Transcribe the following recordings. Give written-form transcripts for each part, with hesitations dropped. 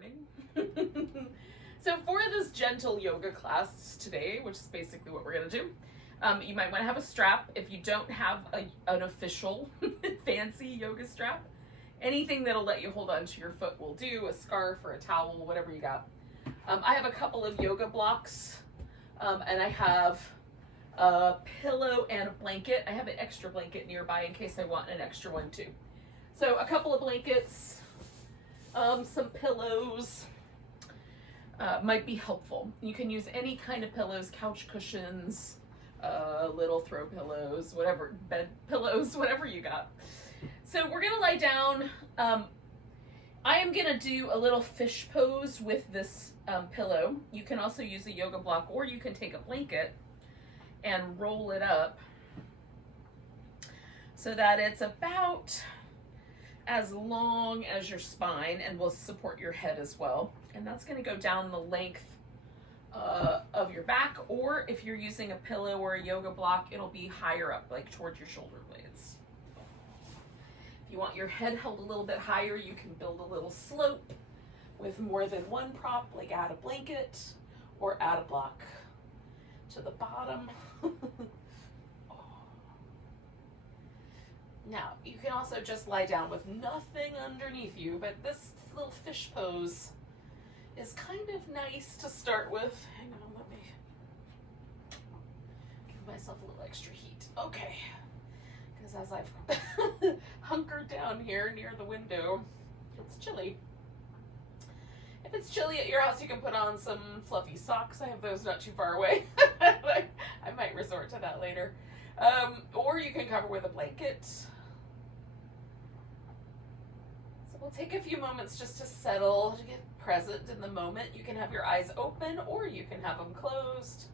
morning. So for this gentle yoga class today, which is basically what we're going to do, you might want to have a strap. If you don't have an official fancy yoga strap, anything that'll let you hold on to your foot will do, a scarf or a towel, whatever you got. I have a couple of yoga blocks, and I have a pillow and a blanket. I have an extra blanket nearby in case I want an extra one too. So a couple of blankets, some pillows might be helpful. You can use any kind of pillows, couch cushions, little throw pillows, whatever, bed pillows, whatever you got. So we're gonna lie down. I am gonna do a little fish pose with this pillow. You can also use a yoga block, or you can take a blanket and roll it up so that it's about as long as your spine and will support your head as well. And that's going to go down the length of your back, or if you're using a pillow or a yoga block, it'll be higher up, like towards your shoulder blades. If you want your head held a little bit higher, you can build a little slope with more than one prop, like add a blanket or add a block to the bottom. Now, you can also just lie down with nothing underneath you, but this little fish pose is kind of nice to start with. Hang on, let me give myself a little extra heat. Okay, because as I've hunkered down here near the window, it's chilly. If it's chilly at your house, you can put on some fluffy socks. I have those not too far away. I might resort to that later. Or you can cover with a blanket. So we'll take a few moments just to settle, to get present in the moment. You can have your eyes open, or you can have them closed.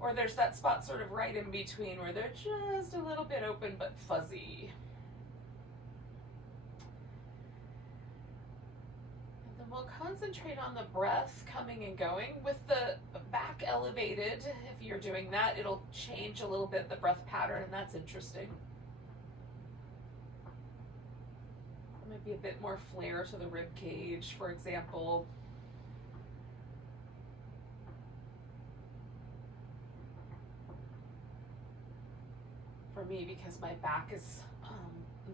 Or there's that spot sort of right in between where they're just a little bit open but fuzzy. And then we'll concentrate on the breath coming and going. With the back elevated, if you're doing that, it'll change a little bit the breath pattern, and that's interesting. There might be a bit more flare to the rib cage, for example. For me, because my back is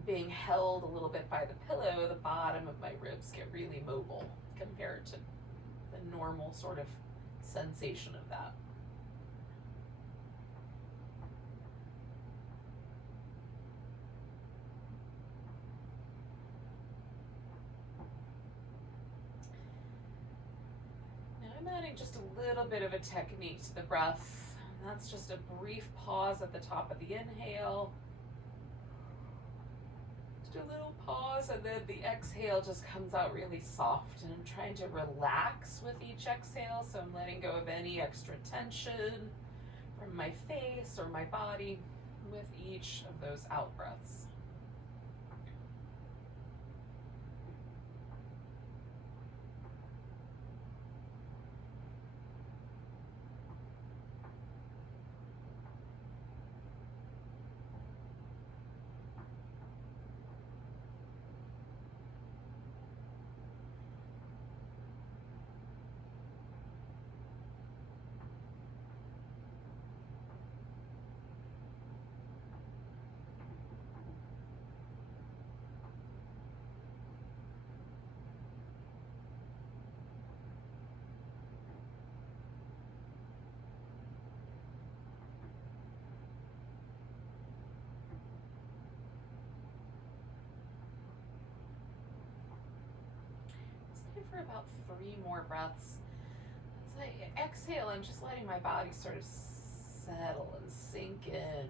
being held a little bit by the pillow, the bottom of my ribs get really mobile compared to the normal sort of sensation of that. Now I'm adding just a little bit of a technique to the breath. And that's just a brief pause at the top of the inhale. Just a little pause, and then the exhale just comes out really soft. And I'm trying to relax with each exhale, so I'm letting go of any extra tension from my face or my body with each of those out breaths. For about 3 more breaths. As I exhale, I'm just letting my body sort of settle and sink in.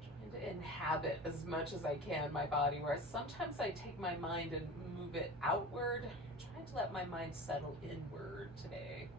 Trying to inhabit as much as I can my body, whereas sometimes I take my mind and move it outward. I'm trying to let my mind settle inward today.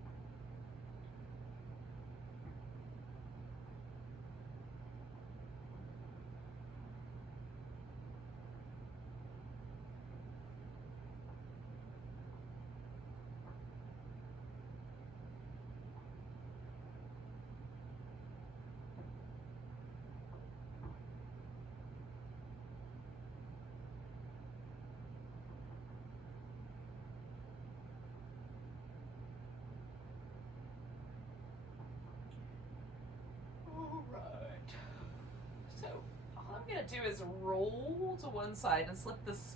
going to do is roll to one side and slip this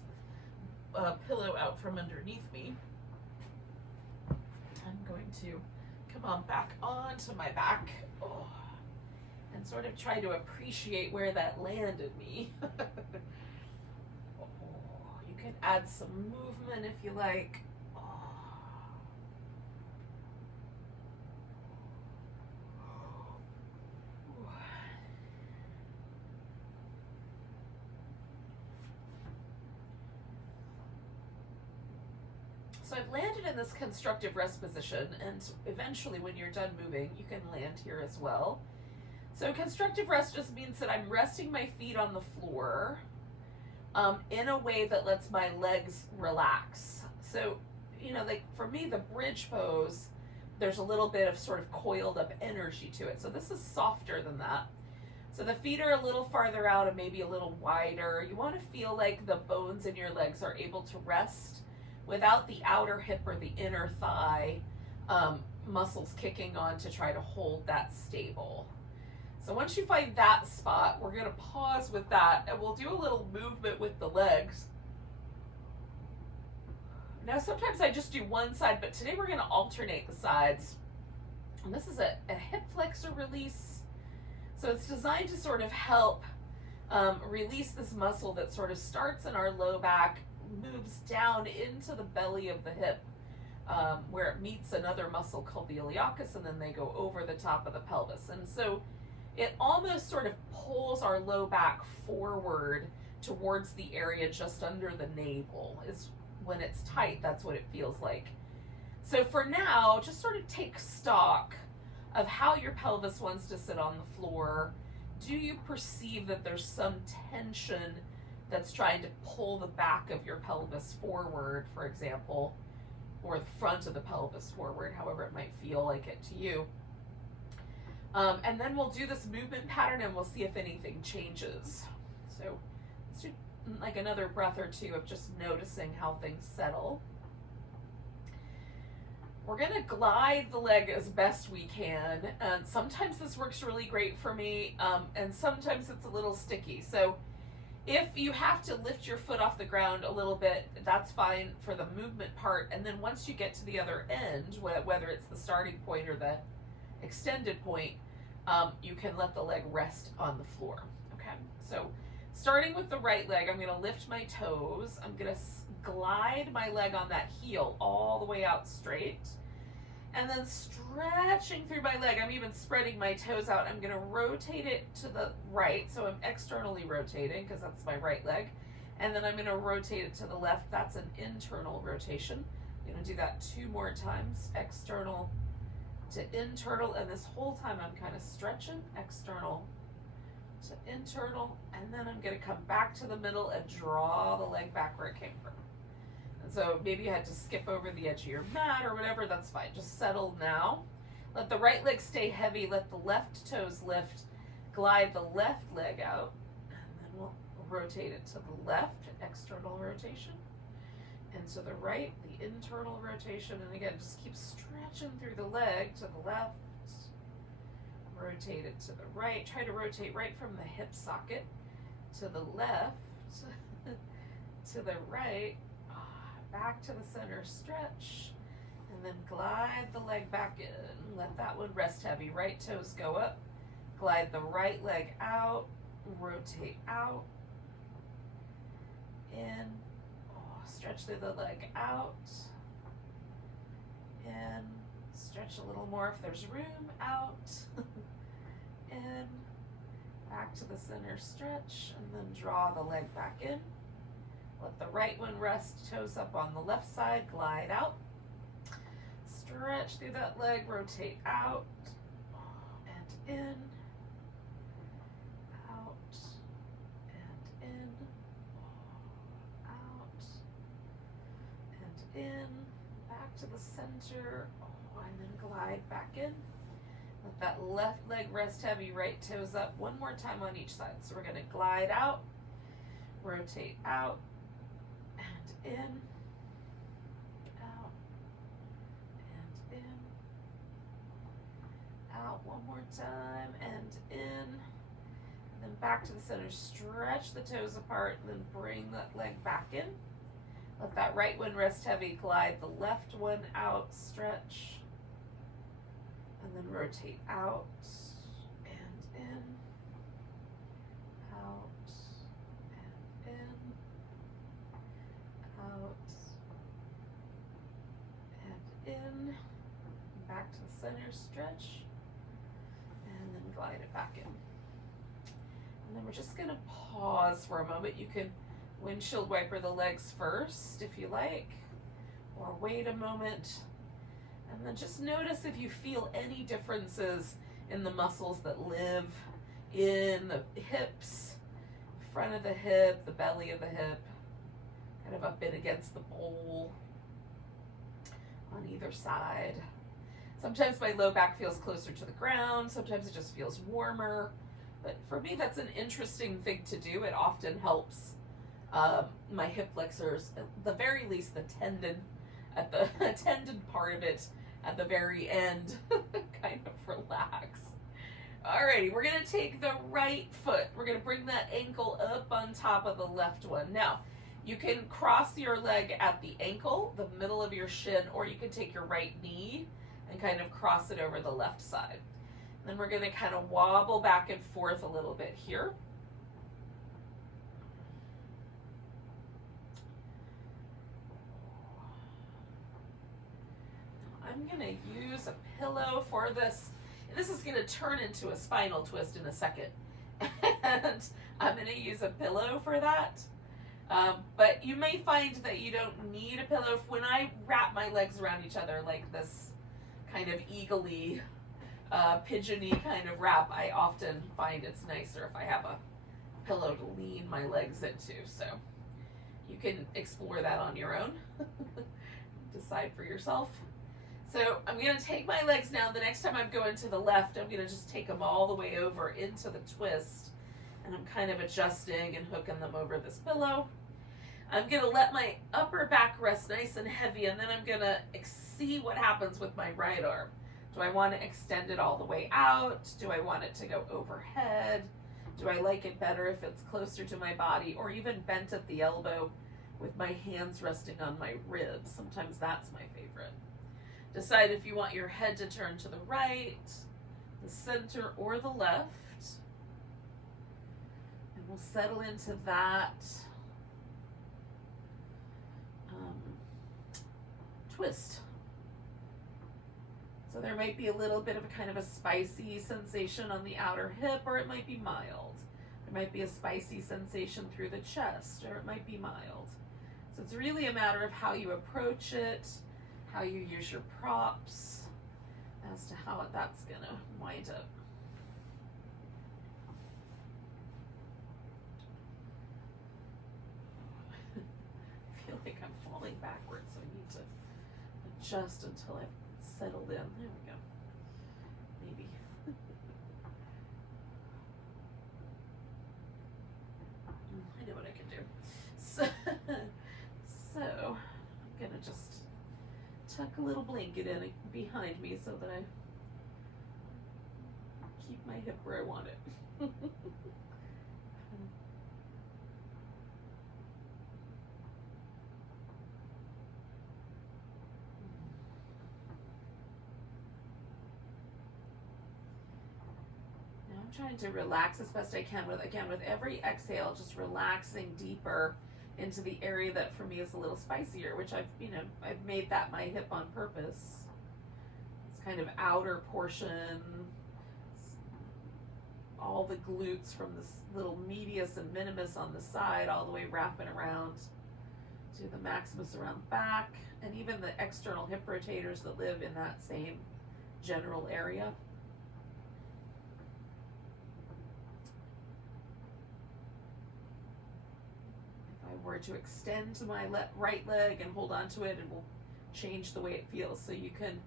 pillow out from underneath me. I'm going to come on back onto my back and sort of try to appreciate where that landed me. You can add some movement if you like. So I've landed in this constructive rest position, and eventually when you're done moving, you can land here as well. So constructive rest just means that I'm resting my feet on the floor in a way that lets my legs relax. So, you know, like for me, the bridge pose, there's a little bit of sort of coiled up energy to it. So this is softer than that. So the feet are a little farther out and maybe a little wider. You want to feel like the bones in your legs are able to rest without the outer hip or the inner thigh muscles kicking on to try to hold that stable. So once you find that spot, we're going to pause with that, and we'll do a little movement with the legs. Now sometimes I just do one side, but today we're going to alternate the sides. And this is a hip flexor release. So it's designed to sort of help release this muscle that sort of starts in our low back, moves down into the belly of the hip, where it meets another muscle called the iliacus, and then they go over the top of the pelvis. And so it almost sort of pulls our low back forward towards the area just under the navel. Is when it's tight, that's what it feels like. So for now, just sort of take stock of how your pelvis wants to sit on the floor. Do you perceive that there's some tension that's trying to pull the back of your pelvis forward, for example, or the front of the pelvis forward, however it might feel like it to you? And then we'll do this movement pattern and we'll see if anything changes. So let's do like another breath or two of just noticing how things settle. We're going to glide the leg as best we can. And sometimes this works really great for me, and sometimes it's a little sticky. So if you have to lift your foot off the ground a little bit, that's fine for the movement part. And then once you get to the other end, whether it's the starting point or the extended point, you can let the leg rest on the floor. Okay, so starting with the right leg, I'm going to lift my toes. I'm going to glide my leg on that heel all the way out straight, and then stretching through my leg. I'm even spreading my toes out. I'm going to rotate it to the right, so I'm externally rotating because that's my right leg, and then I'm going to rotate it to the left. That's an internal rotation. I'm going to do that 2 more times, external to internal, and this whole time I'm kind of stretching, external to internal, and then I'm going to come back to the middle and draw the leg back where it came from. And so maybe you had to skip over the edge of your mat or whatever, that's fine. Just settle now. Let the right leg stay heavy, let the left toes lift, glide the left leg out, and then we'll rotate it to the left, external rotation, and to the right, the internal rotation. And again, just keep stretching through the leg to the left, rotate it to the right. Try to rotate right from the hip socket to the left, to the right, back to the center stretch, and then glide the leg back in. Let that one rest heavy. Right toes go up, glide the right leg out, rotate out, in, stretch through the leg out, in, stretch a little more if there's room, out, in, back to the center stretch, and then draw the leg back in. Let the right one rest, toes up on the left side, glide out, stretch through that leg, rotate out, and in, out, and in, out, and in, back to the center, and then glide back in. Let that left leg rest heavy, right toes up, 1 more time on each side. So we're going to glide out, rotate out, and in, out, and in, out, 1 more time, and in, then back to the center. Stretch the toes apart, and then bring that leg back in. Let that right one rest heavy. Glide the left one out. Stretch. And then rotate out and in. Out and in. Out and in. Back to the center. Stretch. And then glide it back in. And then we're just going to pause for a moment. You can windshield wiper the legs first if you like, or wait a moment. And then just notice if you feel any differences in the muscles that live in the hips, front of the hip, the belly of the hip, kind of up in against the bowl on either side. Sometimes my low back feels closer to the ground. Sometimes it just feels warmer. But for me, that's an interesting thing to do. It often helps my hip flexors, at the very least, the tendon at the tendon part of it at the very end, kind of relax. Alrighty, we're gonna take the right foot. We're gonna bring that ankle up on top of the left one. Now, you can cross your leg at the ankle, the middle of your shin, or you can take your right knee and kind of cross it over the left side. Then we're going to kind of wobble back and forth a little bit here. Now I'm going to use a pillow for this. This is going to turn into a spinal twist in a second. And I'm going to use a pillow for that. But you may find that you don't need a pillow. When I wrap my legs around each other like this kind of eagle-y, pigeon-y kind of wrap, I often find it's nicer if I have a pillow to lean my legs into. So you can explore that on your own. Decide for yourself. So I'm going to take my legs now. The next time I'm going to the left, I'm going to just take them all the way over into the twist. And I'm kind of adjusting and hooking them over this pillow. I'm going to let my upper back rest nice and heavy, and then I'm going to see what happens with my right arm. Do I want to extend it all the way out? Do I want it to go overhead? Do I like it better if it's closer to my body, or even bent at the elbow with my hands resting on my ribs? Sometimes that's my favorite. Decide if you want your head to turn to the right, the center, or the left. And we'll settle into that twist. So there might be a little bit of a kind of a spicy sensation on the outer hip, or it might be mild. There might be a spicy sensation through the chest, or it might be mild. So it's really a matter of how you approach it, how you use your props, as to how that's gonna wind up. I feel like I'm falling backwards, so I need to adjust until I've settled in. There we go. Maybe. I know what I can do. So I'm gonna just tuck a little blanket in behind me so that I keep my hip where I want it. Trying to relax as best I can with every exhale, just relaxing deeper into the area that for me is a little spicier, which I've made that my hip on purpose. It's kind of outer portion, all the glutes from this little medius and minimus on the side, all the way wrapping around to the maximus around the back, and even the external hip rotators that live in that same general area. Were to extend to my right leg and hold on to it, it will change the way it feels. So you can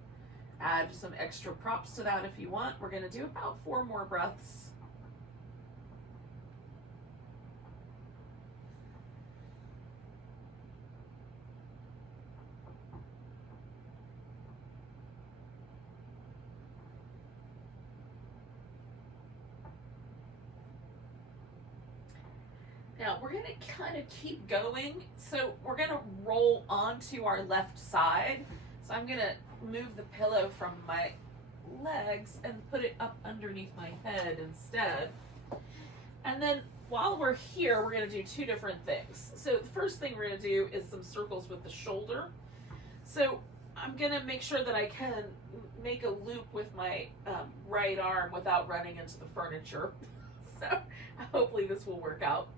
add some extra props to that if you want. We're going to do about 4 more breaths. Now we're gonna kind of keep going. So we're gonna roll onto our left side. So I'm gonna move the pillow from my legs and put it up underneath my head instead. And then while we're here, we're gonna do two different things. So the first thing we're gonna do is some circles with the shoulder. So I'm gonna make sure that I can make a loop with my right arm without running into the furniture. So hopefully this will work out.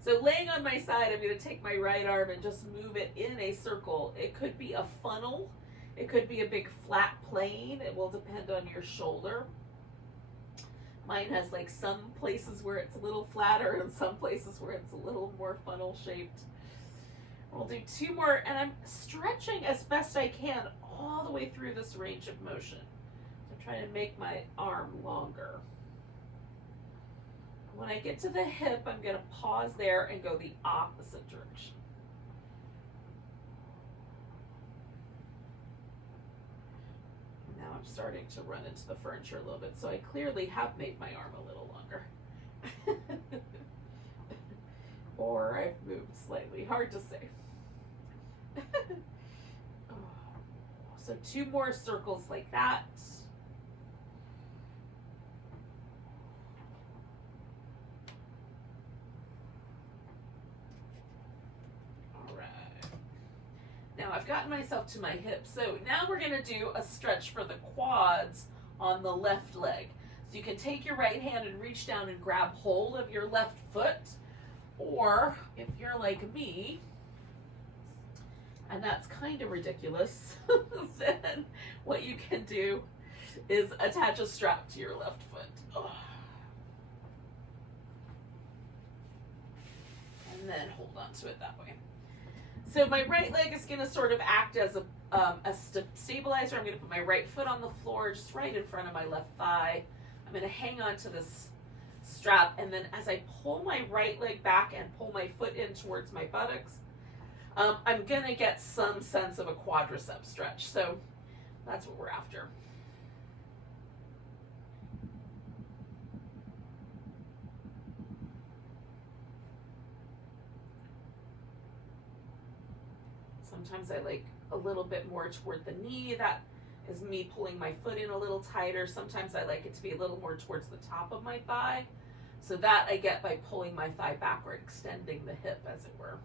So laying on my side, I'm gonna take my right arm and just move it in a circle. It could be a funnel. It could be a big flat plane. It will depend on your shoulder. Mine has like some places where it's a little flatter and some places where it's a little more funnel shaped. We'll do two more, and I'm stretching as best I can all the way through this range of motion. I'm trying to make my arm longer. When I get to the hip, I'm going to pause there and go the opposite direction. Now I'm starting to run into the furniture a little bit, so I clearly have made my arm a little longer. Or I've moved slightly, hard to say. So two more circles like that. All right. Now I've gotten myself to my hips. So now we're gonna do a stretch for the quads on the left leg. So you can take your right hand and reach down and grab hold of your left foot. Or if you're like me, and that's kind of ridiculous, then what you can do is attach a strap to your left foot. Oh. And then hold on to it that way. So my right leg is going to sort of act as a stabilizer. I'm going to put my right foot on the floor just right in front of my left thigh. I'm going to hang on to this strap, and then as I pull my right leg back and pull my foot in towards my buttocks, I'm gonna get some sense of a quadricep stretch. So that's what we're after. Sometimes I like a little bit more toward the knee. That is me pulling my foot in a little tighter. Sometimes I like it to be a little more towards the top of my thigh. So that I get by pulling my thigh backward, extending the hip, as it were.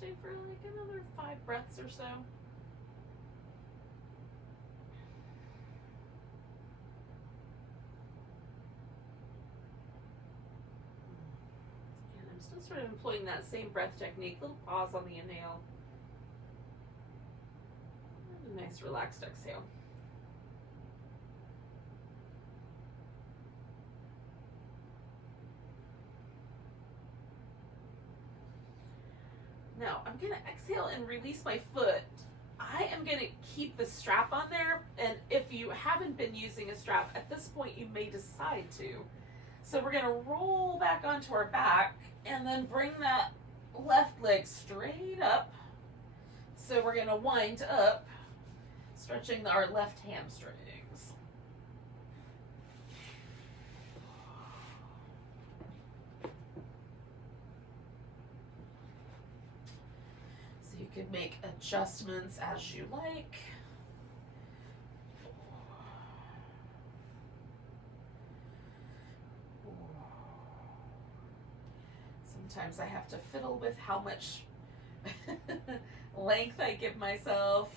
Stay for like another 5 breaths or so. And I'm still sort of employing that same breath technique. Little pause on the inhale. And a nice relaxed exhale. Now, I'm going to exhale and release my foot. I am going to keep the strap on there, and if you haven't been using a strap, at this point you may decide to. So we're going to roll back onto our back, and then bring that left leg straight up. So we're going to wind up, stretching our left hamstrings. You can make adjustments as you like. Sometimes I have to fiddle with how much length I give myself.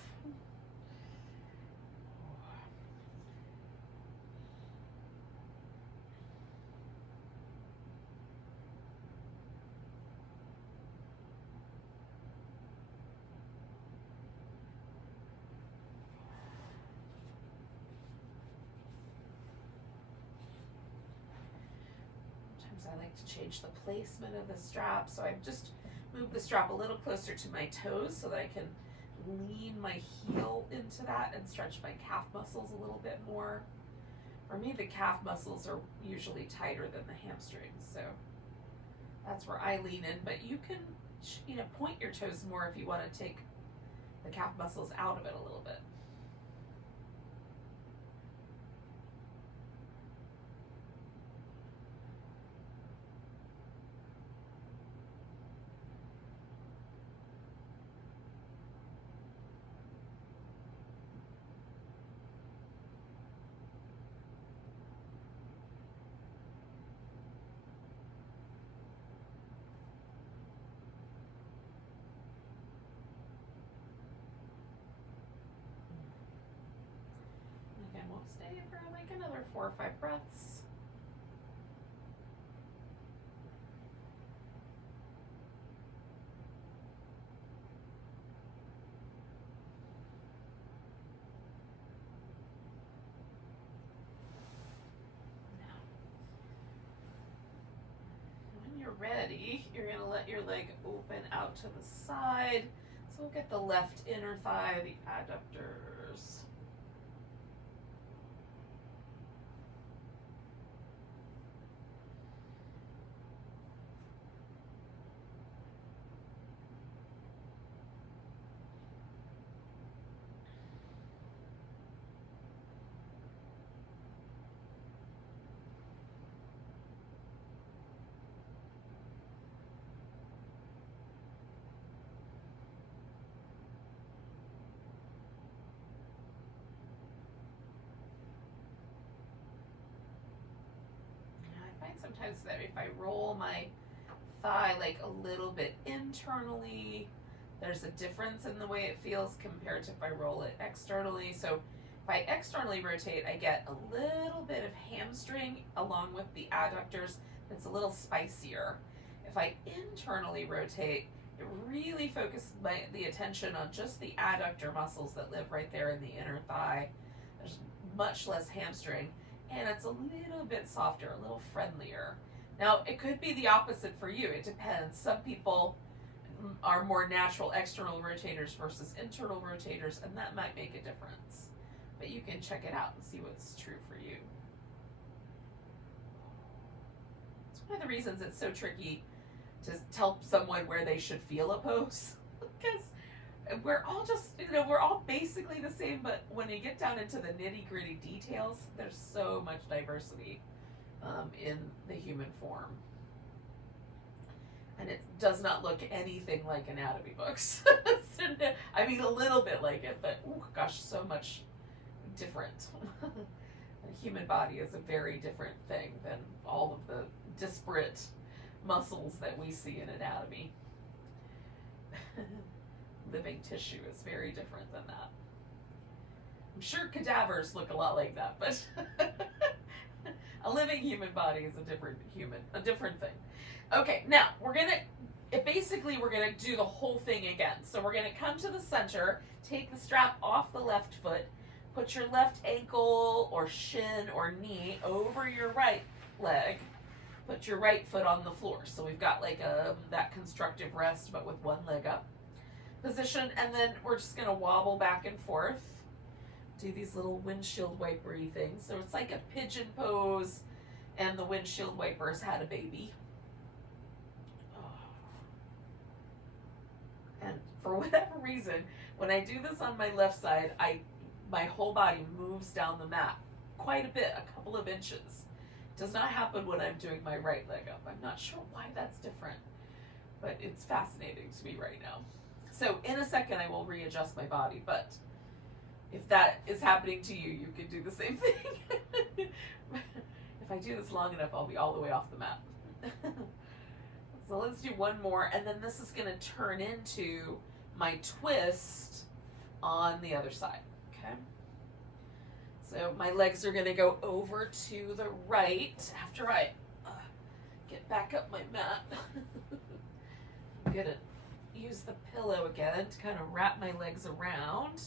I like to change the placement of the strap, so I've just moved the strap a little closer to my toes so that I can lean my heel into that and stretch my calf muscles a little bit more. For me, the calf muscles are usually tighter than the hamstrings, so that's where I lean in, but you can, point your toes more if you want to take the calf muscles out of it a little bit. Stay for like another 4 or 5 breaths. Now, when you're ready, you're going to let your leg open out to the side. So we'll get the left inner thigh, the adductors. Sometimes that if I roll my thigh like a little bit internally, there's a difference in the way it feels compared to if I roll it externally. So if I externally rotate, I get a little bit of hamstring along with the adductors. It's a little spicier. If I internally rotate, it really focuses the attention on just the adductor muscles that live right there in the inner thigh. There's much less hamstring. And it's a little bit softer, a little friendlier. Now, it could be the opposite for you. It depends. Some people are more natural external rotators versus internal rotators, and that might make a difference. But you can check it out and see what's true for you. It's one of the reasons it's so tricky to tell someone where they should feel a pose. Because we're all just, we're all basically the same, but when you get down into the nitty-gritty details, there's so much diversity in the human form. And it does not look anything like anatomy books. I mean, a little bit like it, but gosh, so much different. The human body is a very different thing than all of the disparate muscles that we see in anatomy. Living tissue is very different than that. I'm sure cadavers look a lot like that, but a living human body is a different thing. Okay, now we're gonna do the whole thing again. So we're gonna come to the center, take the strap off the left foot, put your left ankle or shin or knee over your right leg, put your right foot on the floor. So we've got like that constructive rest, but with one leg up position, and then we're just going to wobble back and forth, do these little windshield wipery things. So it's like a pigeon pose, and the windshield wipers had a baby. And for whatever reason, when I do this on my left side, my whole body moves down the mat quite a bit, a couple of inches. It does not happen when I'm doing my right leg up. I'm not sure why that's different, but it's fascinating to me right now. So in a second, I will readjust my body, but if that is happening to you, you can do the same thing. If I do this long enough, I'll be all the way off the mat. So let's do one more, and then this is going to turn into my twist on the other side, okay? So my legs are going to go over to the right after I get back up my mat. I'm going to use the pillow again to kind of wrap my legs around.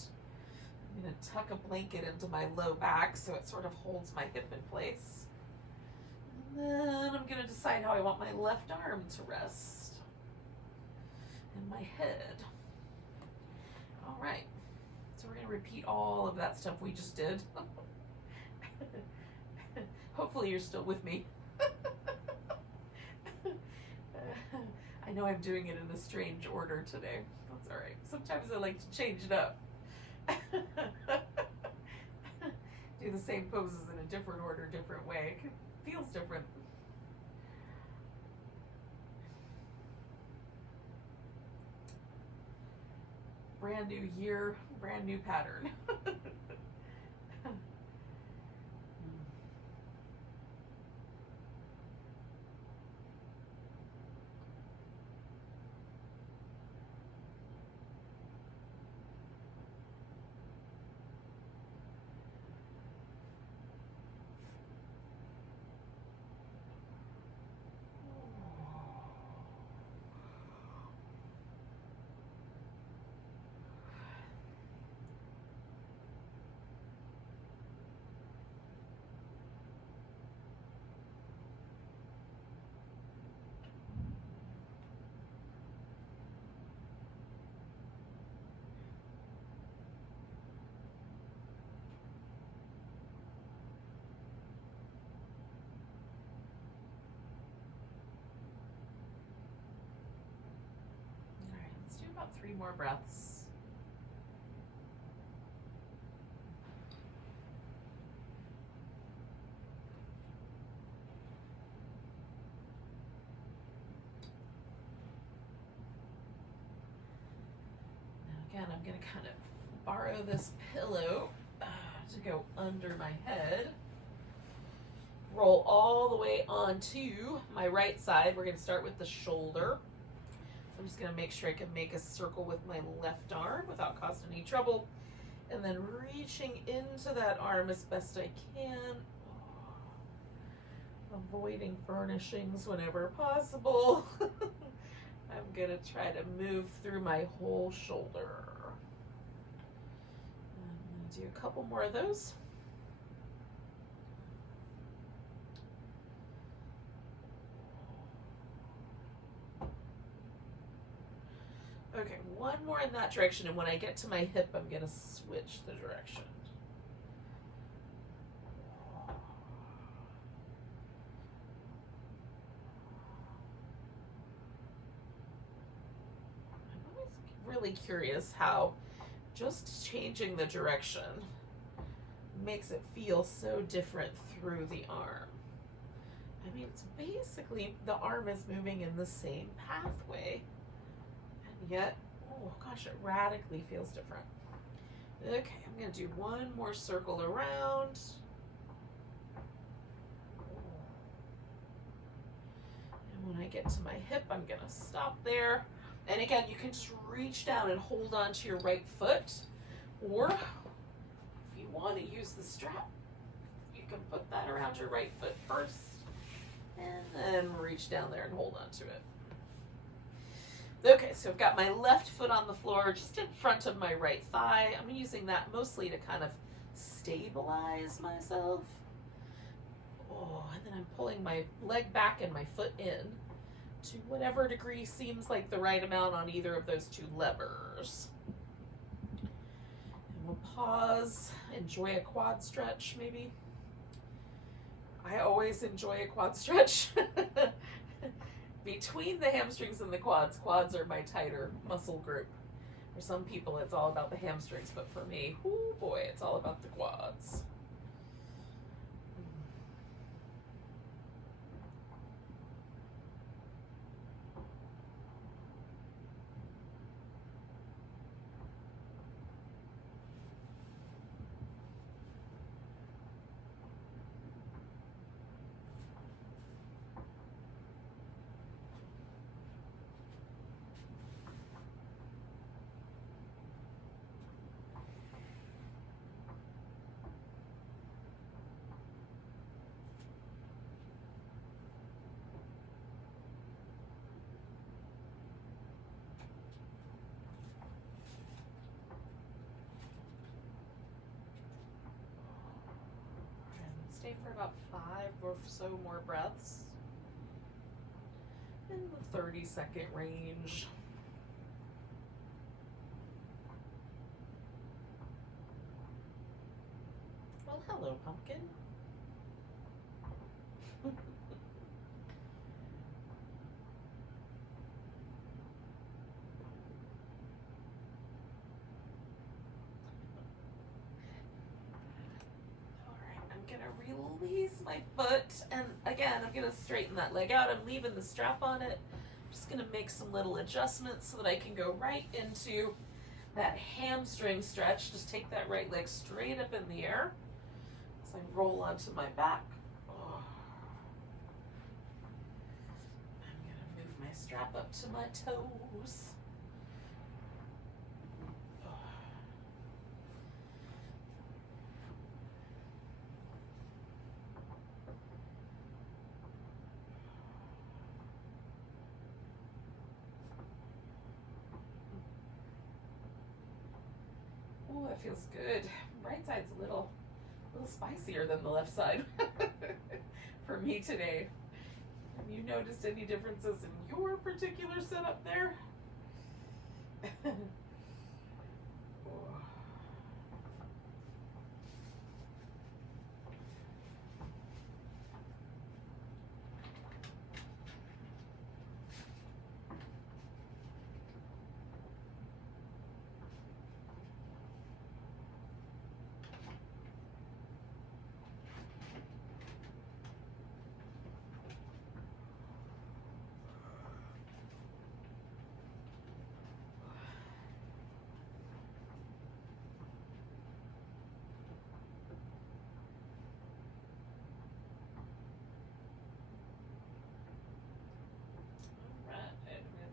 I'm going to tuck a blanket into my low back so it sort of holds my hip in place. And then I'm going to decide how I want my left arm to rest and my head. All right, so we're going to repeat all of that stuff we just did. Hopefully you're still with me. I know I'm doing it in a strange order today. That's all right. Sometimes I like to change it up. Do the same poses in a different order, different way. It feels different. Brand new year, brand new pattern. Let's do about 3 more breaths. Now again, I'm going to kind of borrow this pillow to go under my head. Roll all the way onto my right side. We're going to start with the shoulder. I'm just going to make sure I can make a circle with my left arm without causing any trouble. And then reaching into that arm as best I can. Avoiding furnishings whenever possible. I'm going to try to move through my whole shoulder. I'm going to do a couple more of those. Okay, one more in that direction, and when I get to my hip, I'm going to switch the direction. I'm always really curious how just changing the direction makes it feel so different through the arm. I mean, it's basically the arm is moving in the same pathway. Yet, oh gosh, it radically feels different. Okay, I'm going to do one more circle around. And when I get to my hip, I'm going to stop there. And again, you can just reach down and hold on to your right foot. Or, if you want to use the strap, you can put that around your right foot first. And then reach down there and hold on to it. Okay, so I've got my left foot on the floor just in front of my right thigh. I'm using that mostly to kind of stabilize myself. Oh, and then I'm pulling my leg back and my foot in to whatever degree seems like the right amount on either of those 2 levers. And we'll pause, enjoy a quad stretch maybe. I always enjoy a quad stretch. Between the hamstrings and the quads, quads are my tighter muscle group. For some people, it's all about the hamstrings, but for me, oh boy, it's all about the quads. stay for about 5 or so more breaths in the 30-second range. Well, hello, pumpkin. Release my foot, and again I'm gonna straighten that leg out. I'm leaving the strap on it. I'm just gonna make some little adjustments so that I can go right into that hamstring stretch. Just take that right leg straight up in the air as I roll onto my back. Oh. I'm gonna move my strap up to my toes. Oh, it feels good. Right side's a little spicier than the left side for me today. Have you noticed any differences in your particular setup there?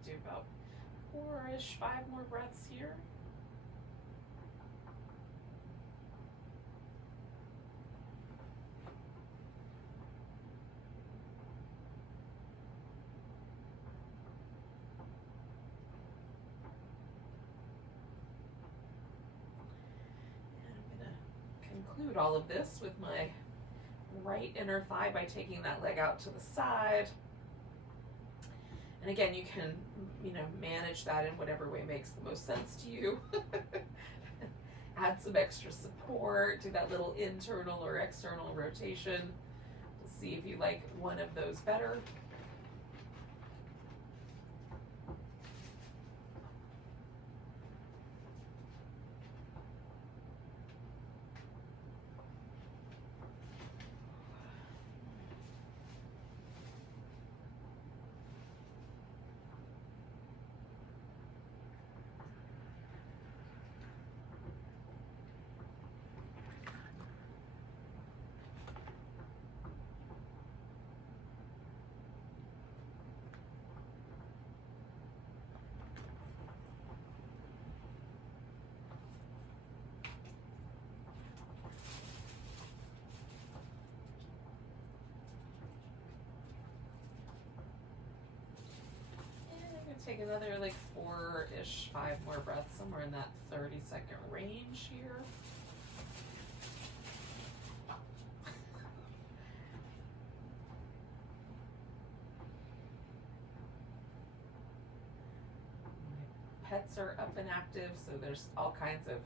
Do about 4-ish, 5 more breaths here. And I'm going to conclude all of this with my right inner thigh by taking that leg out to the side. And again, you can, manage that in whatever way makes the most sense to you. Add some extra support, do that little internal or external rotation to see if you like one of those better. Take another 4-ish, 5 more breaths, somewhere in that 30-second range here. My pets are up and active, so there's all kinds of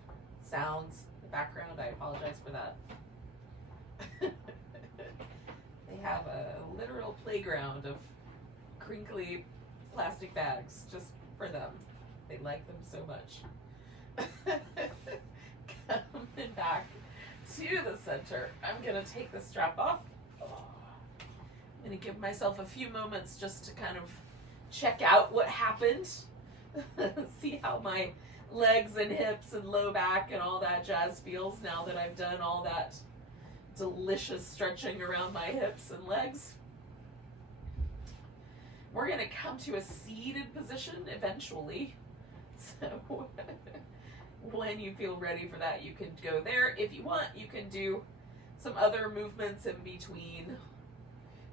sounds in the background. I apologize for that. They have a literal playground of crinkly plastic bags just for them. They like them so much. Coming back to the center, I'm gonna take the strap off. I'm gonna give myself a few moments just to kind of check out what happened. See how my legs and hips and low back and all that jazz feels now that I've done all that delicious stretching around my hips and legs. We're going to come to a seated position eventually. So when you feel ready for that, you can go there. If you want, you can do some other movements in between,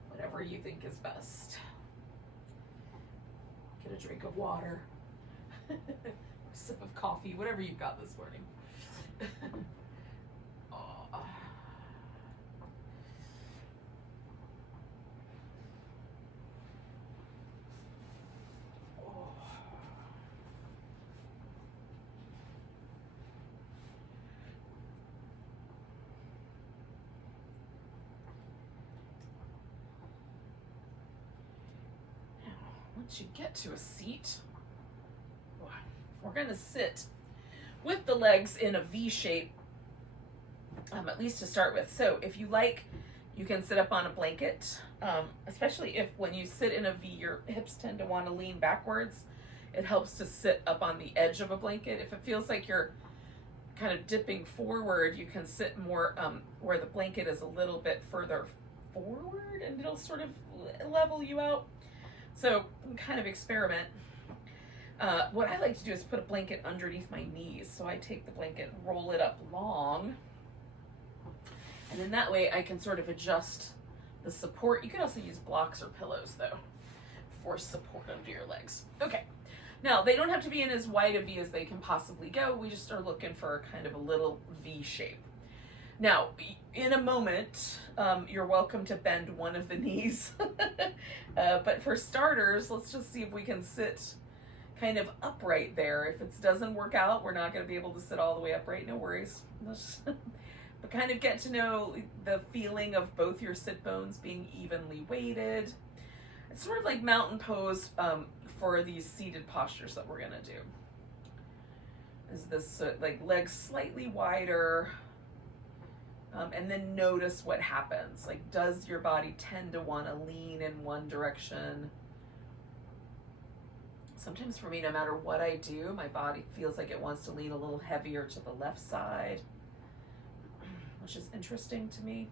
whatever you think is best. Get a drink of water, a sip of coffee, whatever you've got this morning. once you get to a seat, we're going to sit with the legs in a V shape, at least to start with. So if you like, you can sit up on a blanket, especially if when you sit in a V, your hips tend to want to lean backwards. It helps to sit up on the edge of a blanket. If it feels like you're kind of dipping forward, you can sit more where the blanket is a little bit further forward, and it'll sort of level you out. So kind of experiment. What I like to do is put a blanket underneath my knees. So I take the blanket and roll it up long. And in that way I can sort of adjust the support. You can also use blocks or pillows though for support under your legs. Okay. Now, they don't have to be in as wide a V as they can possibly go. We just are looking for kind of a little V shape. Now, in a moment, you're welcome to bend one of the knees. But for starters, let's just see if we can sit kind of upright there. If it doesn't work out, we're not going to be able to sit all the way upright. No worries. But kind of get to know the feeling of both your sit bones being evenly weighted. It's sort of like mountain pose for these seated postures that we're gonna do. Is this like legs slightly wider, and then notice what happens. Like, does your body tend to want to lean in one direction? Sometimes for me, no matter what I do, my body feels like it wants to lean a little heavier to the left side, which is interesting to me.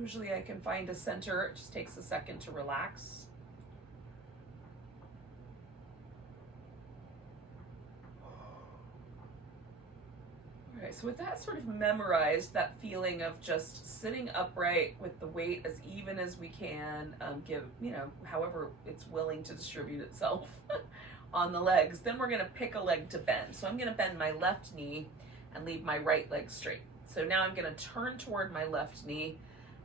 Usually I can find a center. It just takes a second to relax. All right, so with that sort of memorized, that feeling of just sitting upright with the weight as even as we can, give, however it's willing to distribute itself on the legs, then we're gonna pick a leg to bend. So I'm gonna bend my left knee and leave my right leg straight. So now I'm gonna turn toward my left knee,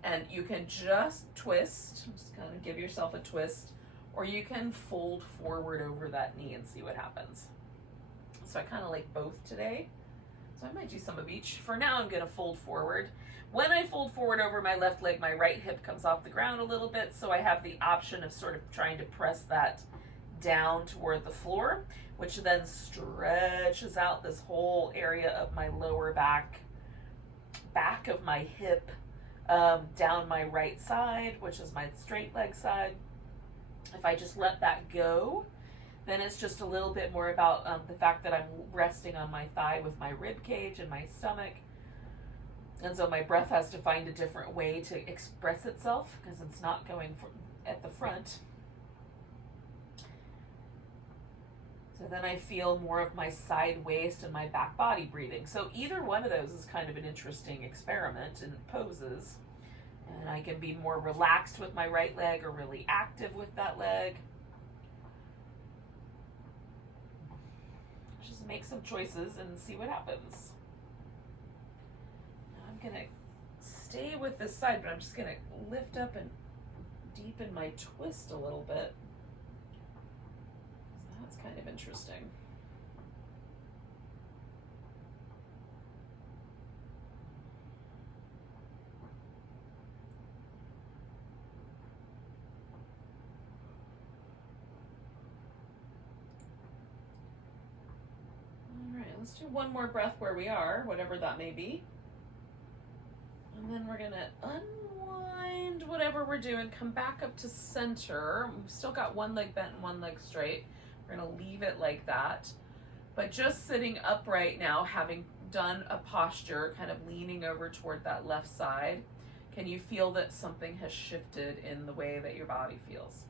and you can just twist, just kind of give yourself a twist, or you can fold forward over that knee and see what happens. So I kind of like both today. So I might do some of each. For now, I'm gonna fold forward. When I fold forward over my left leg, my right hip comes off the ground a little bit, so I have the option of sort of trying to press that down toward the floor, which then stretches out this whole area of my lower back of my hip, down my right side, which is my straight leg side. If I just let that go, then it's just a little bit more about the fact that I'm resting on my thigh with my rib cage and my stomach. And so my breath has to find a different way to express itself because it's not going at the front. So then I feel more of my side waist and my back body breathing. So either one of those is kind of an interesting experiment in poses. And I can be more relaxed with my right leg or really active with that leg. Just make some choices and see what happens. Now I'm gonna stay with this side, but I'm just gonna lift up and deepen my twist a little bit. That's kind of interesting. All right, let's do one more breath where we are, whatever that may be. And then we're gonna unwind whatever we're doing, come back up to center. We've still got one leg bent and one leg straight. We're gonna leave it like that, but just sitting upright now, having done a posture, kind of leaning over toward that left side. Can you feel that something has shifted in the way that your body feels?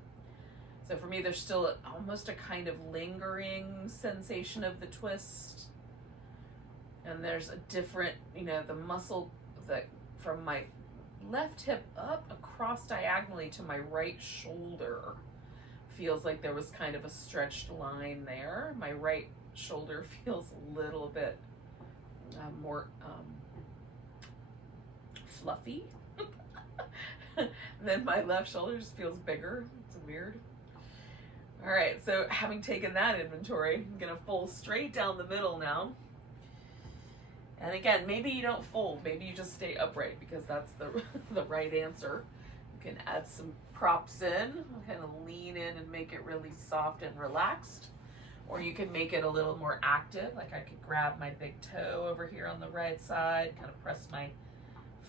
So for me, there's still almost a kind of lingering sensation of the twist. And there's a different, the muscle that from my left hip up across diagonally to my right shoulder feels like there was kind of a stretched line there. My right shoulder feels a little bit more fluffy. Then my left shoulder just feels bigger. It's weird. All right, so having taken that inventory, I'm gonna fold straight down the middle now. And again, maybe you don't fold, maybe you just stay upright because that's the right answer. can add some props in, kind of lean in and make it really soft and relaxed. Or you can make it a little more active, like I could grab my big toe over here on the right side, kind of press my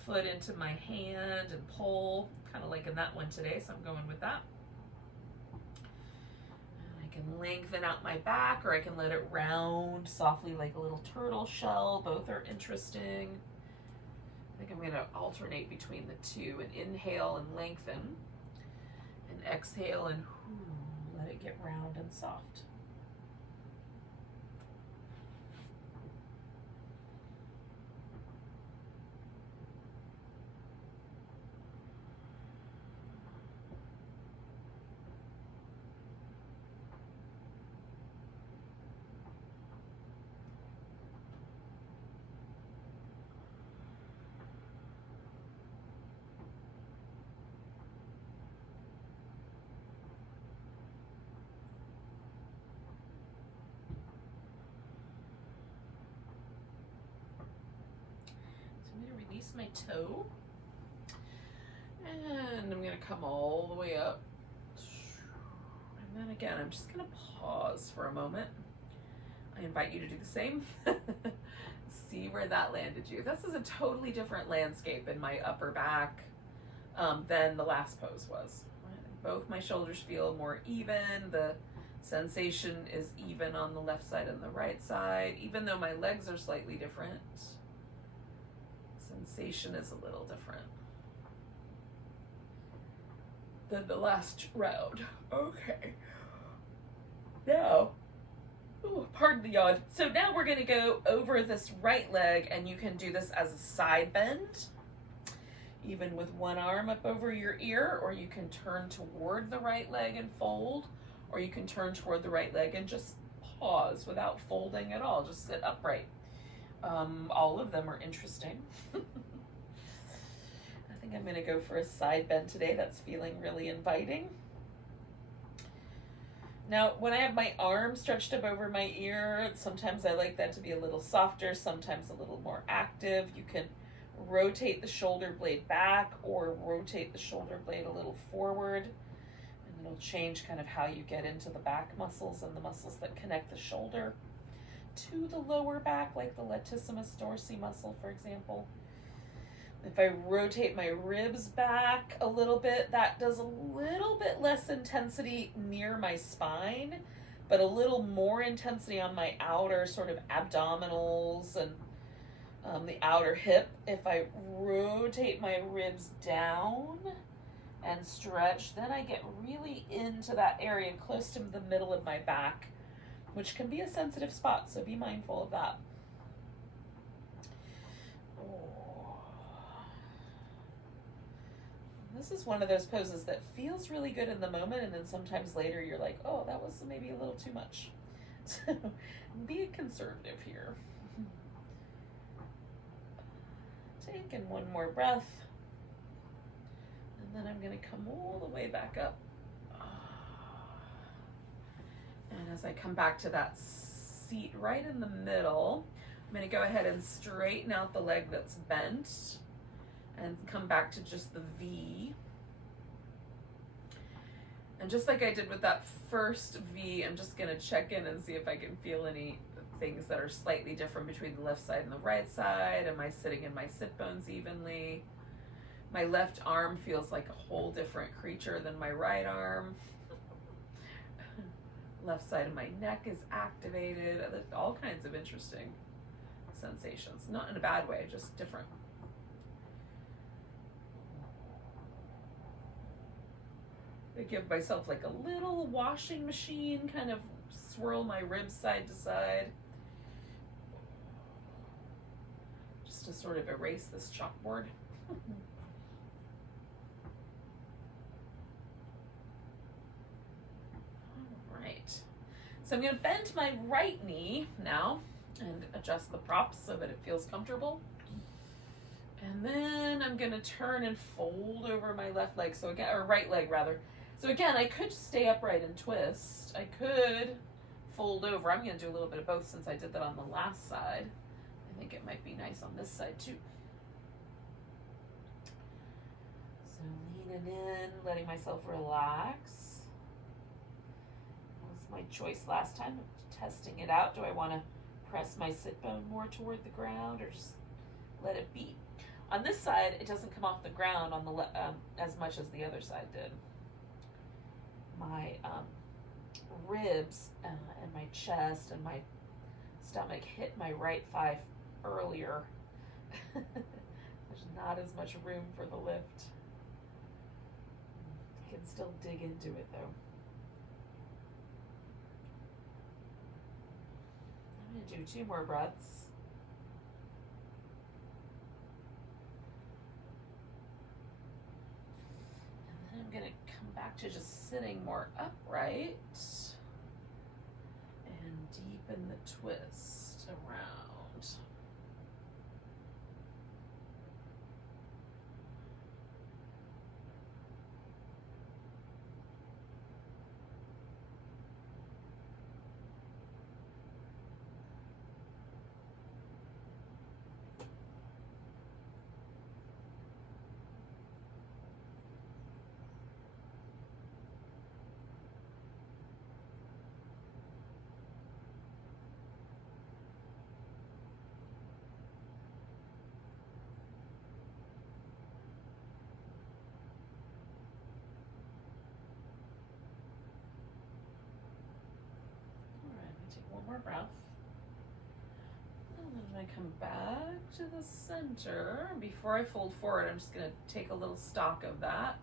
foot into my hand and pull, kind of like in that one today, so I'm going with that. And I can lengthen out my back, or I can let it round softly like a little turtle shell. Both are interesting. I think I'm going to alternate between the two, and inhale and lengthen, and exhale and let it get round and soft. Release my toe, and I'm going to come all the way up, and then again I'm just going to pause for a moment. I invite you to do the same. See where that landed you. This is a totally different landscape in my upper back than the last pose was. Both my shoulders feel more even. The sensation is even on the left side and the right side, even though my legs are slightly different. Sensation is a little different than the last round. Okay. Now, pardon the yawn. So now we're going to go over this right leg, and you can do this as a side bend, even with one arm up over your ear, or you can turn toward the right leg and fold, or you can turn toward the right leg and just pause without folding at all. Just sit upright. All of them are interesting. I think I'm going to go for a side bend today. That's feeling really inviting. Now, when I have my arm stretched up over my ear, sometimes I like that to be a little softer, sometimes a little more active. You can rotate the shoulder blade back or rotate the shoulder blade a little forward, and it'll change kind of how you get into the back muscles and the muscles that connect the shoulder to the lower back, like the latissimus dorsi muscle, for example. If I rotate my ribs back a little bit, that does a little bit less intensity near my spine, but a little more intensity on my outer sort of abdominals and the outer hip. If I rotate my ribs down and stretch, then I get really into that area close to the middle of my back, which can be a sensitive spot, so be mindful of that. This is one of those poses that feels really good in the moment, and then sometimes later you're like, oh, that was maybe a little too much. So be conservative here. Take in one more breath, and then I'm going to come all the way back up. And as I come back to that seat right in the middle, I'm going to go ahead and straighten out the leg that's bent and come back to just the V. And just like I did with that first V, I'm just going to check in and see if I can feel any things that are slightly different between the left side and the right side. Am I sitting in my sit bones evenly? My left arm feels like a whole different creature than my right arm. Left side of my neck is activated. All kinds of interesting sensations. Not in a bad way, just different. I give myself like a little washing machine, kind of swirl my ribs side to side. Just to sort of erase this chalkboard. Alright. So I'm going to bend my right knee now and adjust the props so that it feels comfortable. And then I'm going to turn and fold over my left leg, so again, or right leg rather. So again, I could stay upright and twist. I could fold over. I'm going to do a little bit of both since I did that on the last side. I think it might be nice on this side too. So leaning in, letting myself relax. That was my choice last time, testing it out. Do I want to press my sit bone more toward the ground or just let it be? On this side, it doesn't come off the ground on the as much as the other side did. My ribs and my chest and my stomach hit my right thigh earlier. There's not as much room for the lift. You can still dig into it though. I'm going to do 2 more breaths. And then I'm going to come back to just sitting more upright and deepen the twist around. One more breath. And then I come back to the center. Before I fold forward, I'm just going to take a little stock of that.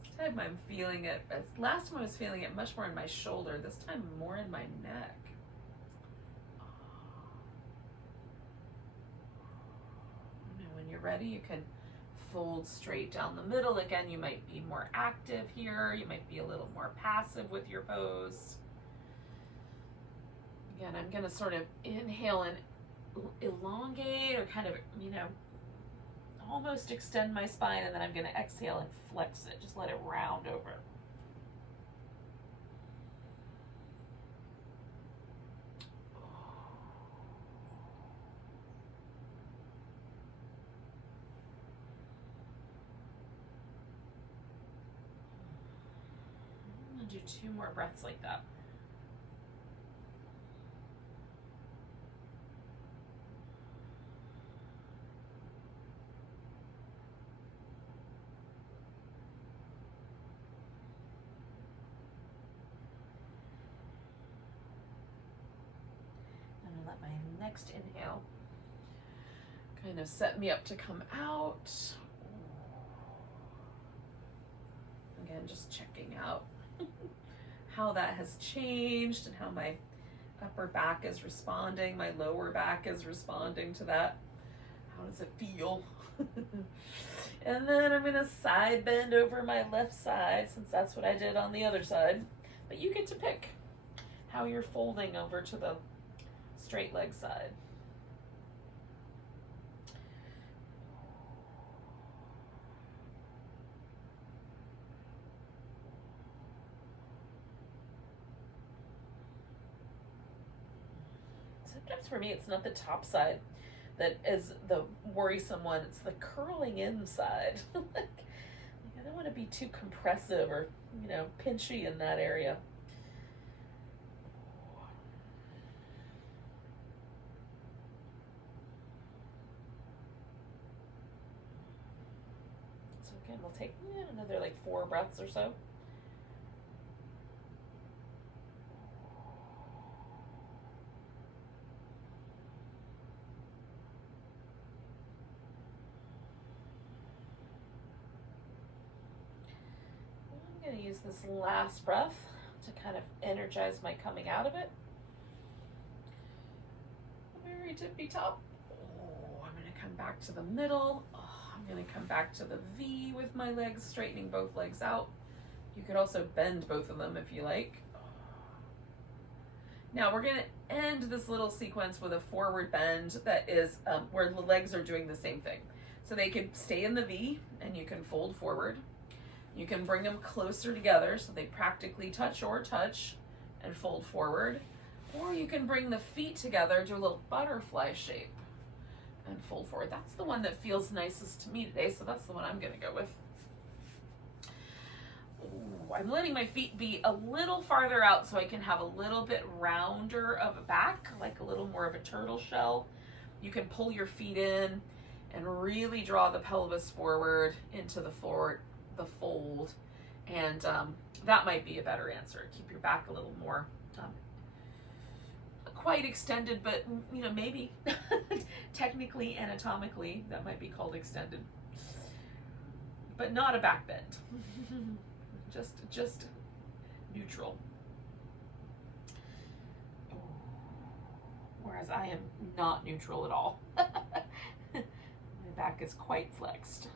This time I'm feeling it. Last time I was feeling it much more in my shoulder. This time more in my neck. And when you're ready, you can fold straight down the middle. Again, you might be more active here. You might be a little more passive with your pose. Again, I'm going to sort of inhale and elongate or kind of, almost extend my spine, and then I'm going to exhale and flex it. Just let it round over. Do 2 more breaths like that. I'm going to let my next inhale kind of set me up to come out. Again, just checking out how that has changed and how my upper back is responding, my lower back is responding to that. How does it feel? And then I'm going to side bend over my left side, since that's what I did on the other side. But you get to pick how you're folding over to the straight leg side. Sometimes for me, it's not the top side that is the worrisome one. It's the curling in side. Like, I don't want to be too compressive or, pinchy in that area. So again, we'll take another 4 breaths or so. I'm going to use this last breath to kind of energize my coming out of it. Very tippy top. I'm going to come back to the middle. I'm going to come back to the V with my legs, straightening both legs out. You could also bend both of them if you like. Now we're going to end this little sequence with a forward bend that is where the legs are doing the same thing. So they can stay in the V and you can fold forward. You can bring them closer together so they practically touch and fold forward. Or you can bring the feet together, do a little butterfly shape. and fold forward. That's the one that feels nicest to me today, so that's the one I'm gonna go with. Ooh, I'm letting my feet be a little farther out so I can have a little bit rounder of a back, like a little more of a turtle shell. You can pull your feet in and really draw the pelvis forward into the fold, and that might be a better answer. Keep your back a little more quite extended, but you know, maybe technically, anatomically, that might be called extended, but not a back bend. just neutral. Whereas I am not neutral at all. My back is quite flexed.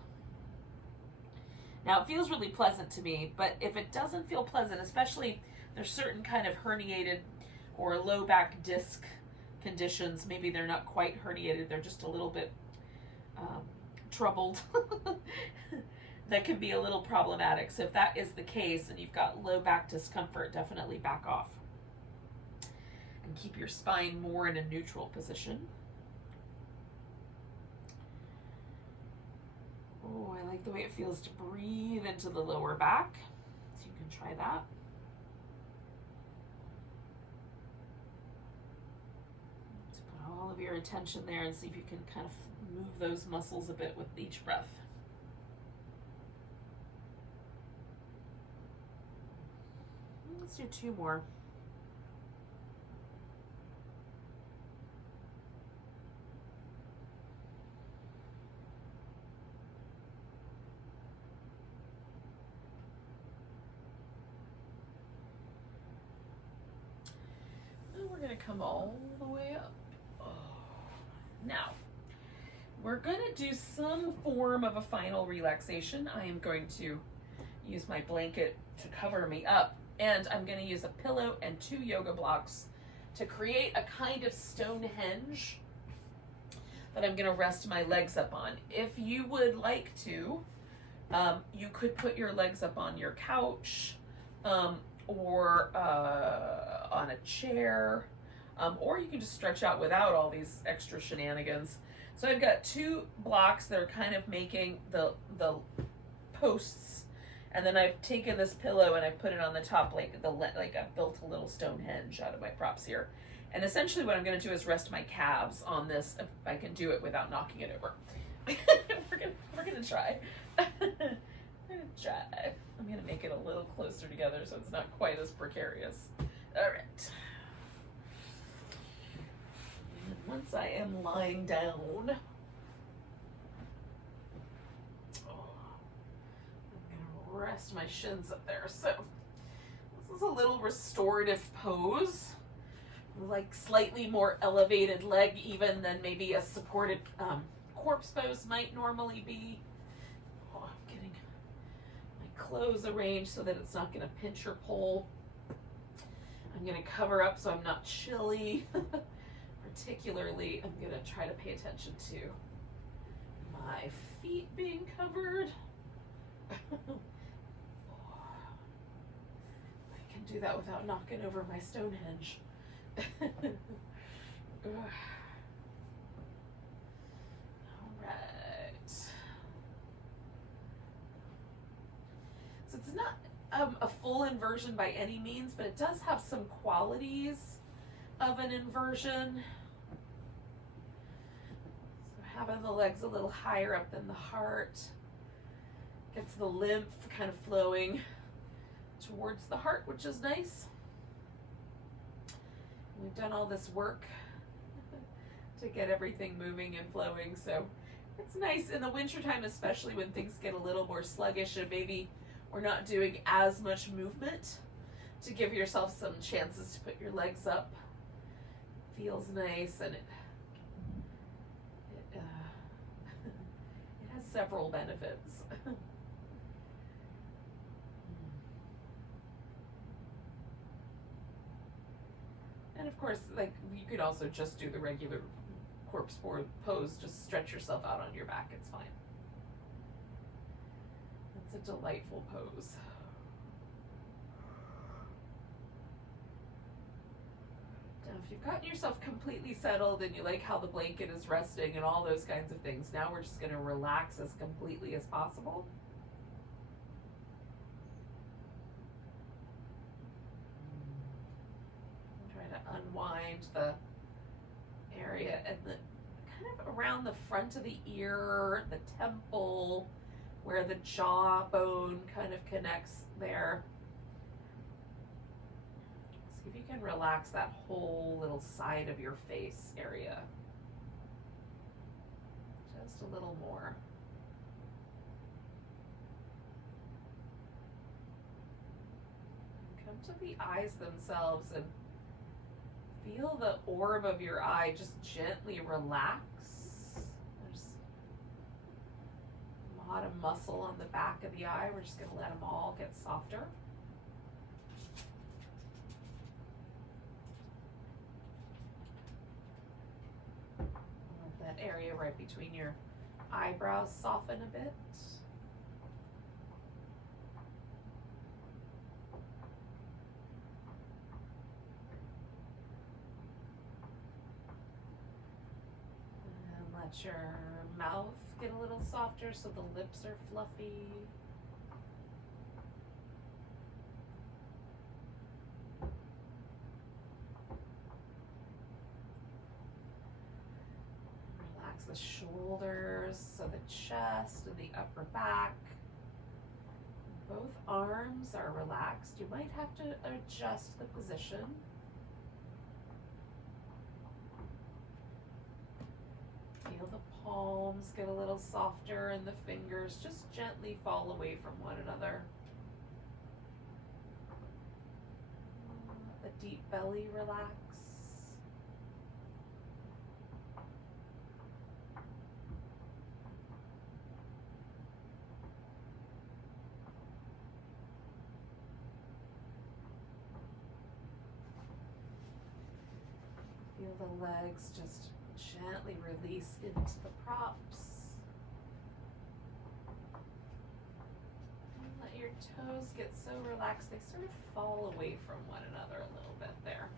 Now it feels really pleasant to me, but if it doesn't feel pleasant, especially there's certain kind of herniated or low back disc conditions, maybe they're not quite herniated, they're just a little bit troubled, that can be a little problematic. So if that is the case and you've got low back discomfort, definitely back off and keep your spine more in a neutral position. Oh, I like the way it feels to breathe into the lower back. So you can try that. To put all of your attention there and see if you can kind of move those muscles a bit with each breath. Let's do 2 more. And we're going to come all the way up. Oh. Now, we're going to do some form of a final relaxation. I am going to use my blanket to cover me up, and I'm going to use a pillow and 2 yoga blocks to create a kind of Stonehenge that I'm going to rest my legs up on. If you would like to, you could put your legs up on your couch, or on a chair, or you can just stretch out without all these extra shenanigans. So I've got 2 blocks that are kind of making the posts, and then I've taken this pillow and I put it on the top, like I've built a little Stonehenge out of my props here. And essentially what I'm going to do is rest my calves on this, if I can do it without knocking it over. we're gonna try. I'm gonna make it a little closer together so it's not quite as precarious. All right. And once I am lying down, I'm gonna rest my shins up there. So this is a little restorative pose, like slightly more elevated leg even than maybe a supported corpse pose might normally be. Oh, I'm getting my clothes arranged so that it's not going to pinch or pull. I'm going to cover up so I'm not chilly. Particularly, I'm going to try to pay attention to my feet being covered. I can do that without knocking over my Stonehenge. Alright. So it's not a full inversion by any means, but it does have some qualities of an inversion. So having the legs a little higher up than the heart gets the lymph kind of flowing towards the heart, which is nice. We've done all this work to get everything moving and flowing, so it's nice in the wintertime, especially when things get a little more sluggish and maybe we're not doing as much movement, to give yourself some chances to put your legs up. Feels nice, and it has several benefits. And of course, like, you could also just do the regular corpse pose, just stretch yourself out on your back, it's fine. It's a delightful pose. if you've gotten yourself completely settled and you like how the blanket is resting and all those kinds of things, now we're just going to relax as completely as possible. And try to unwind the area and the kind of around the front of the ear, the temple, where the jawbone kind of connects there. See if you can relax that whole little side of your face area. Just a little more. Come to the eyes themselves and feel the orb of your eye just gently relax. There's a lot of muscle on the back of the eye. We're just going to let them all get softer. Let that area right between your eyebrows soften a bit. Let your mouth get a little softer so the lips are fluffy. Relax the shoulders, so the chest and the upper back. Both arms are relaxed. You might have to adjust the position. Feel the palms get a little softer and the fingers just gently fall away from one another. The deep belly relax. Feel the legs just gently release into the props. And let your toes get so relaxed they sort of fall away from one another a little bit there.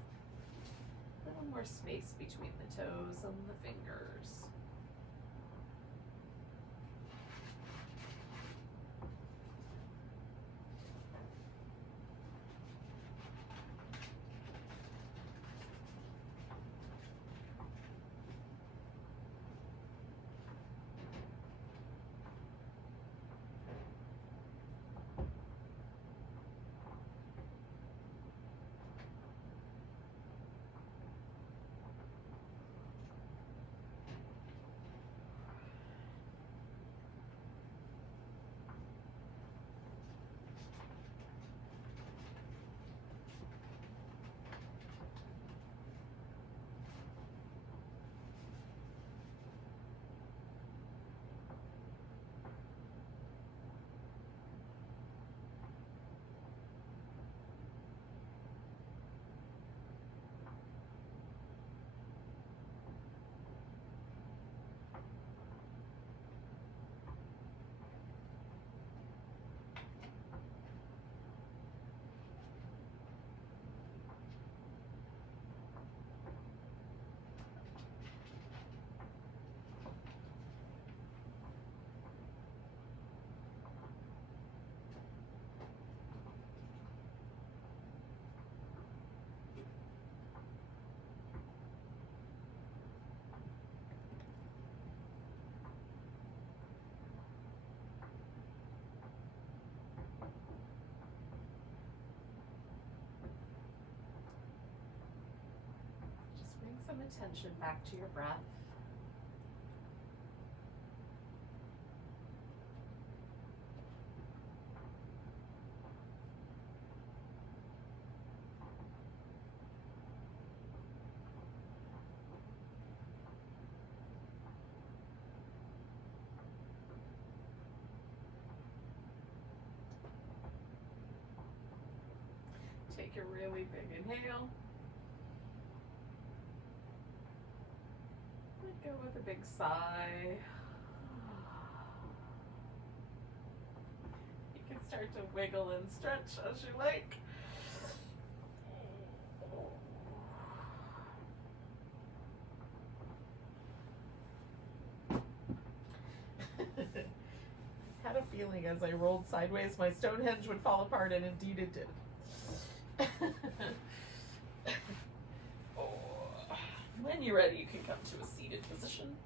A little more space between the toes and the fingers. Some attention back to your breath. Take a really big inhale. Go with a big sigh. You can start to wiggle and stretch as you like. had a feeling as I rolled sideways my Stonehenge would fall apart, and indeed it did. Oh. When you're ready, you can come to a seated position.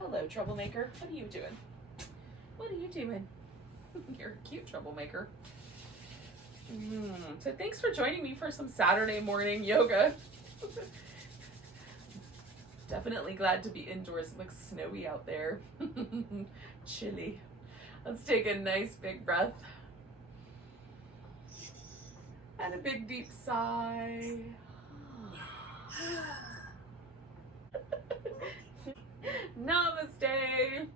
Hello, troublemaker. What are you doing? What are you doing? You're a cute troublemaker. So thanks for joining me for some Saturday morning yoga. Definitely glad to be indoors. It looks snowy out there. Chilly. Let's take a nice big breath. And a big deep sigh. Namaste.